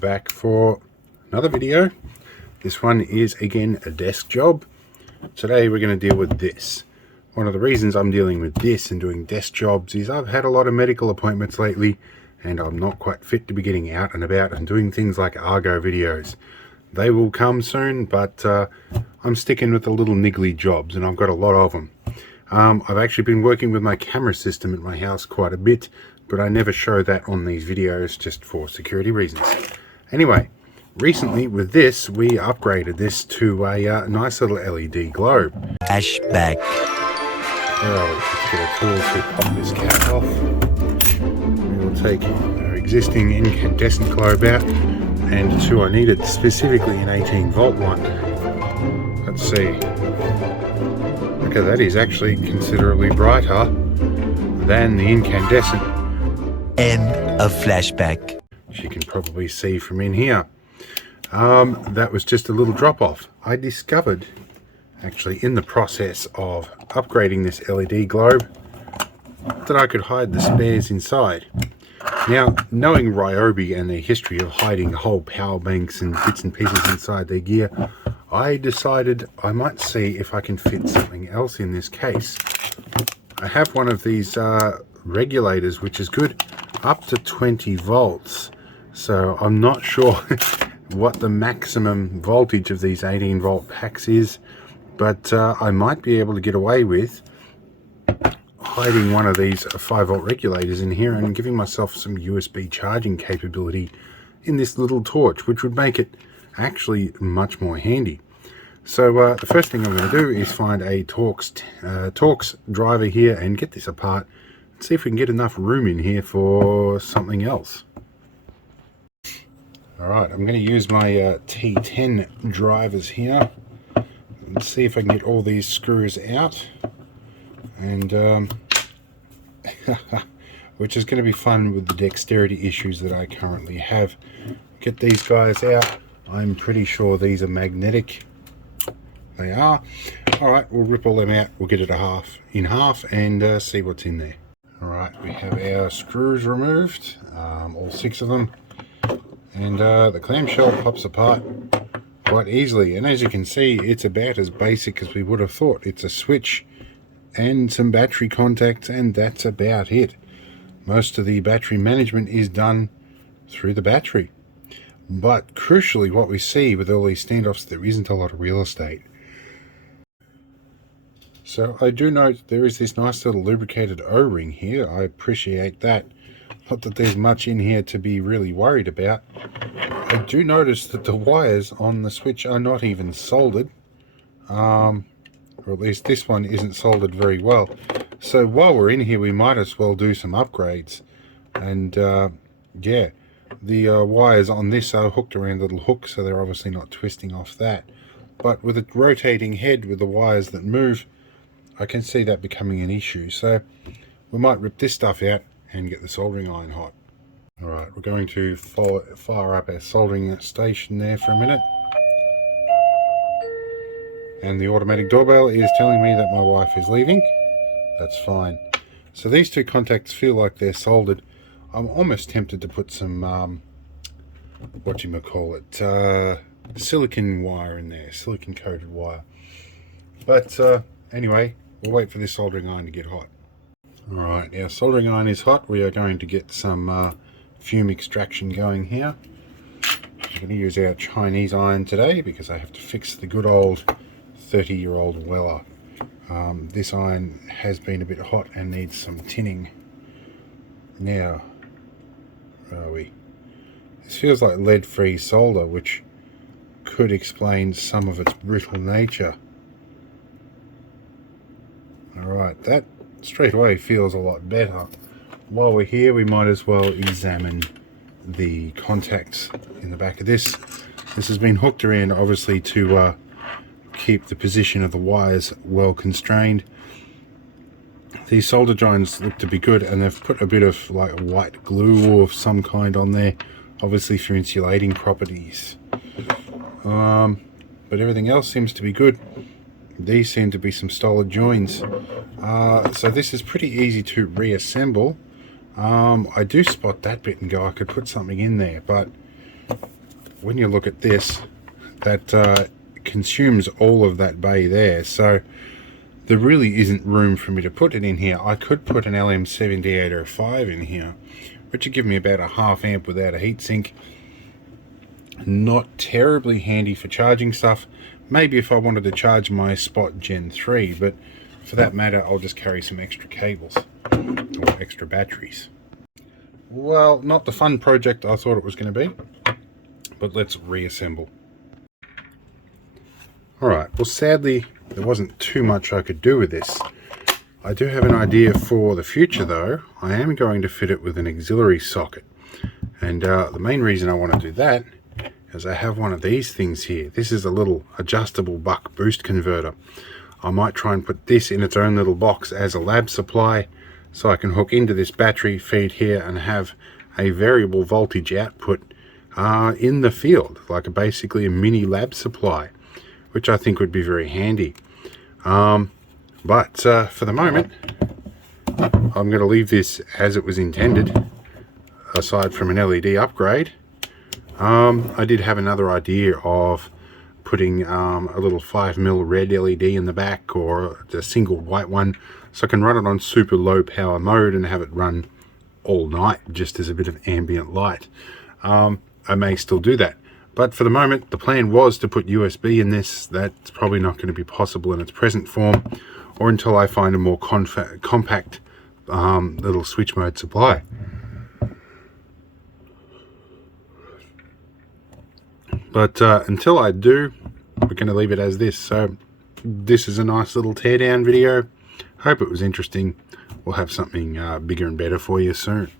back for another video. This one is again a desk job. Today we're going to deal with this. One of the reasons I'm dealing with this and doing desk jobs is I've had a lot of medical appointments lately and I'm not quite fit to be getting out and about and doing things like Argo videos. They will come soon, but I'm sticking with the little niggly jobs, and I've got a lot of them. I've actually been working with my camera system at my house quite a bit, but I never show that on these videos just for security reasons. Anyway, recently with this, we upgraded this to a nice little LED globe. Flashback. Well, let's get a tool to pop this cap off. We will take our existing incandescent globe out, and two I needed, specifically an 18 volt one. Let's see. Okay, that is actually considerably brighter than the incandescent. End of flashback. As you can probably see from in here. That was just a little drop off. I discovered, actually in the process of upgrading this LED globe, that I could hide the spares inside. Now, knowing Ryobi and their history of hiding whole power banks and bits and pieces inside their gear, I decided I might see if I can fit something else in this case. I have one of these regulators which is good up to 20 volts, so I'm not sure what the maximum voltage of these 18 volt packs is, but I might be able to get away with hiding one of these 5 volt regulators in here and giving myself some USB charging capability in this little torch, which would make it actually much more handy. So the first thing I'm going to do is find a Torx driver here and get this apart and see if we can get enough room in here for something else. Alright, I'm going to use my T10 drivers here and see if I can get all these screws out. And which is going to be fun with the dexterity issues that I currently have. Get these guys out. I'm pretty sure these are magnetic. They are. Alright, we'll rip all them out. We'll get it in half and see what's in there. Alright, we have our screws removed, all 6 of them. And the clamshell pops apart quite easily. And as you can see, it's about as basic as we would have thought. It's a switch and some battery contacts, and that's about it. Most of the battery management is done through the battery. But crucially, what we see with all these standoffs, there isn't a lot of real estate. So I do note there is this nice little lubricated O-ring here. I appreciate that. Not that there's much in here to be really worried about. I do notice that the wires on the switch are not even soldered. Or at least this one isn't soldered very well. So while we're in here, we might as well do some upgrades. And yeah, the wires on this are hooked around little hooks, so they're obviously not twisting off that. But with a rotating head with the wires that move, I can see that becoming an issue. So we might rip this stuff out and get the soldering iron hot. Alright, we're going to fire up our soldering station there for a minute. And the automatic doorbell is telling me that my wife is leaving. That's fine. So these two contacts feel like they're soldered. I'm almost tempted to put some, silicon wire in there, silicon coated wire. But anyway, we'll wait for this soldering iron to get hot. Alright, our soldering iron is hot. We are going to get some fume extraction going here. I'm going to use our Chinese iron today because I have to fix the good old 30-year-old Weller. This iron has been a bit hot and needs some tinning. Now, where are we? This feels like lead-free solder, which could explain some of its brittle nature. Alright, that straight away feels a lot better. While we're here, we might as well examine the contacts in the back of this. This has been hooked around obviously to keep the position of the wires well constrained. These solder joints look to be good, and they've put a bit of like white glue of some kind on there, obviously for insulating properties. But everything else seems to be good. These seem to be some solid joins. So this is pretty easy to reassemble. I do spot that bit and go, I could put something in there, but when you look at this, that consumes all of that bay there, so there really isn't room for me to put it in here. I could put an LM7805 in here, which would give me about a half amp without a heatsink. Not terribly handy for charging stuff. Maybe if I wanted to charge my Spot Gen 3, but for that matter I'll just carry some extra cables or extra batteries. Well, not the fun project I thought it was going to be, but let's reassemble. Alright, well sadly there wasn't too much I could do with this. I do have an idea for the future though. I am going to fit it with an auxiliary socket, and the main reason I want to do that is I have one of these things here. This is a little adjustable buck boost converter. I might try and put this in its own little box as a lab supply, so I can hook into this battery, feed here, and have a variable voltage output in the field, like basically a mini lab supply, which I think would be very handy. But for the moment, I'm going to leave this as it was intended, aside from an LED upgrade. I did have another idea of putting a little 5mm red LED in the back, or a single white one, so I can run it on super low power mode and have it run all night just as a bit of ambient light. I may still do that, but for the moment the plan was to put USB in this. That's probably not going to be possible in its present form, or until I find a more compact little switch mode supply. But until I do, we're going to leave it as this. So this is a nice little teardown video. Hope it was interesting. We'll have something bigger and better for you soon.